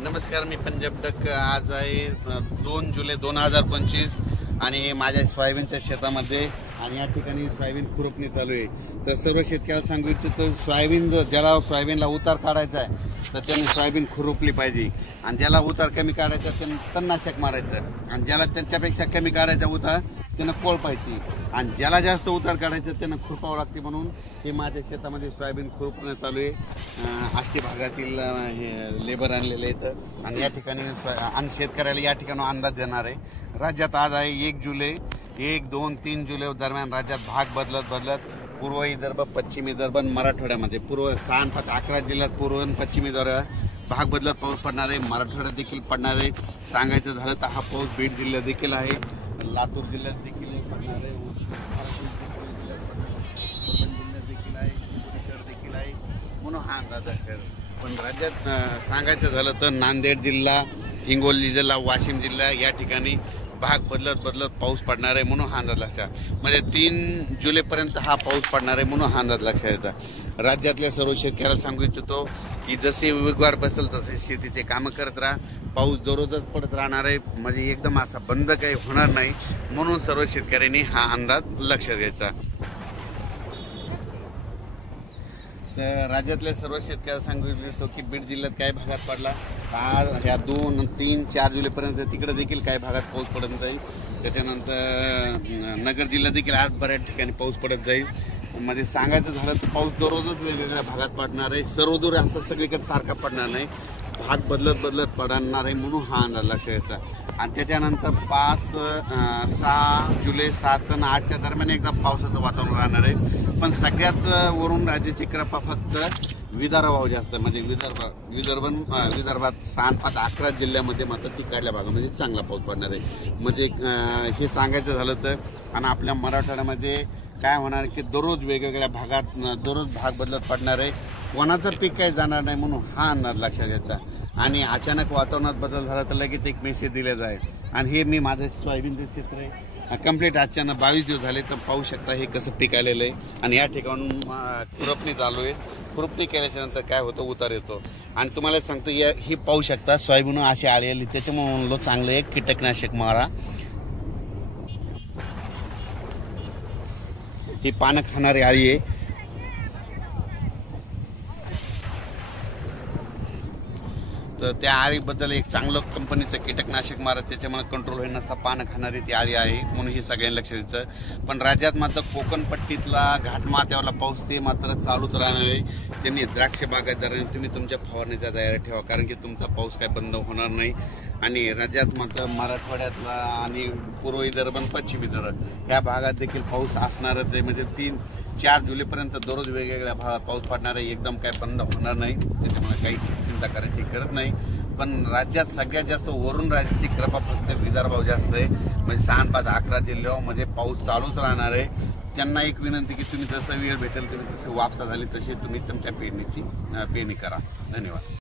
नमस्कार, मी पंजाब डक। आज आहे 2 जुलै 2025 आणि माझ्या सोयाबीनच्या शेतामध्ये आणि या ठिकाणी सोयाबीन खुरपणी चालू आहे। तर सर्व शेतकऱ्याला सांगू इच्छितो, सोयाबीन ज्याला सोयाबीनला उतार काढायचा आहे तर त्याने सोयाबीन खुरपली पाहिजे आणि ज्याला उतार कमी काढायचा त्याने तणनाशक मारायचं आणि ज्याला त्यांच्यापेक्षा कमी काढायचा उतार त्यानं कोळपायची आणि ज्याला जास्त उतार काढायचं त्यानं खुरपावं लागते। म्हणून हे माझ्या शेतामध्ये सोयाबीन खुरपणं चालू आहे। आष्टी भागातील हे लेबर आणलेले आहेत आणि या ठिकाणी आणि शेतकऱ्याला या ठिकाणी अंदाज देणार आहे। राज्यात आज आहे 1 जुलै, 1, 2, 3 जुलै दरम्यान राज्यात भाग बदलत पूर्व विदर्भ, पश्चिम विदर्भ, मराठवाड्यामध्ये पूर्व 6 ते 11 जिल्ह्यात पूर्व आणि पश्चिम विदर्भात भाग बदलत पाऊस पडणार आहे। मराठवाड्यात देखील पडणार आहे। सांगायचं झालं तर हा पाऊस बीड जिल्ह्यात देखील आहे, लातूर जिल्ह्यात देखील पडणार आहे, देखील आहे, देखील आहे, म्हणून हा अंदाज आहे। पण राज्यात सांगायचं झालं तर नांदेड जिल्हा, हिंगोली जिल्हा, वाशिम जिल्हा या ठिकाणी भाग बदलत पाऊस पडणार आहे म्हणून हा अंदाज लक्षात, म्हणजे 3 जुलैपर्यंत हा पाऊस पडणार आहे म्हणून हा अंदाज लक्षात येतात। राज्यातल्या सर्व शेतकऱ्याला सांगू इच्छितो की जसे वेगवार बसेल तसे शेतीचे कामं करत राहा। पाऊस दररोजच पडत राहणार आहे, म्हणजे एकदम असा बंद काही होणार नाही, म्हणून सर्व शेतकऱ्यांनी हा अंदाज लक्षात घ्यायचा। तर राज्यातल्या सर्व शेतकऱ्याला सांगू इच्छितो की बीड जिल्ह्यात काही भागात पडला, आज ह्या 2, 3, 4 जुलैपर्यंत तिकडे देखील काही भागात पाऊस पडत जाईल। त्याच्यानंतर नगर जिल्ह्यात देखील आज बऱ्याच ठिकाणी पाऊस पडत जाईल। म्हणजे सांगायचं झालं तर पाऊस दररोजच वेगवेगळ्या भागात पडणार आहे, सर्वदूर असं सगळीकडे सारखा पडणार नाही, भाग बदलत पडणार आहे म्हणून हा अंदाज लक्षात घ्यायचा। आणि त्याच्यानंतर 5, 6 जुलै, 7 आणि 8च्या दरम्यान एकदा पावसाचं वातावरण राहणार आहे। पण सगळ्यात वरून राज्याची कृपा फक्त विदर्भावर जास्त, म्हणजे विदर्भात 6 ते 11 जिल्ह्यामध्ये मात्र तिकडल्या भागामध्ये चांगला पाऊस पडणार आहे। म्हणजे हे सांगायचं झालं तर आणि आपल्या मराठवाड्यामध्ये काय होणार की दररोज वेगवेगळ्या भागात दररोज भाग बदलत पडणार आहे, कोणाचं पीक काही जाणार नाही म्हणून हा अंदाज लक्षात घ्यायचा। आणि अचानक वातावरणात बदल झाला तर लगेच एक मेसेज दिला जाईल। आणि हे मी माझं सोयाबीनचं क्षेत्र आहे कंप्लीट अचानक 22 दिवस झाले, तर पाहू शकता हे कसं पीक आलेलं आहे। आणि या ठिकाणून खुरपणी चालू आहे, खुरपणी केल्याच्या नंतर काय होतं, उतार येतो। आणि तुम्हाला सांगतो ही पाहू शकता सोयाबीन अशी आळी आली, त्याच्यामुळे म्हणलो चांगलं एक कीटकनाशक मारा। ही पानं खाणारी आळी आहे, तर त्या आळीबद्दल एक चांगलं कंपनीचं कीटकनाशक मारा, त्याच्यामुळे कंट्रोल होईल नसता पानं खाणारी ती आळी आहे म्हणून ही सगळ्यांनी लक्ष द्यायचं। पण राज्यात मात्र कोकण पट्टीतला घाटमाथ्यावरला पाऊस ते मात्र चालूच राहणार आहे। त्यांनी द्राक्ष बागायतदारांनी तुम्ही तुमच्या फवारणीचा तयारी ठेवा, कारण की तुमचा पाऊस काय बंद होणार नाही। आणि राज्यात मात्र मराठवाड्यातला आणि पूर्व विदर्भ आणि पश्चिम विदर्भ या भागात देखील पाऊस असणारच आहे। म्हणजे 3, 4 जुलैपर्यंत दररोज वेगवेगळ्या भागात पाऊस पडणार आहे, एकदम काय बंद होणार नाही, त्याच्यामुळे काही चिंता करायची गरज नाही। पण राज्यात सगळ्यात जास्त वरून राज्याची कृपा फक्त विदर्भावर जास्त आहे, म्हणजे 6 ते 11 जिल्ह्यामध्ये पाऊस चालूच राहणार आहे। त्यांना एक विनंती की तुम्ही जसं वेळ भेटेल तुम्ही तसे वापसा झाली तशी तुम्ही तुमच्या पेरणी करा। धन्यवाद।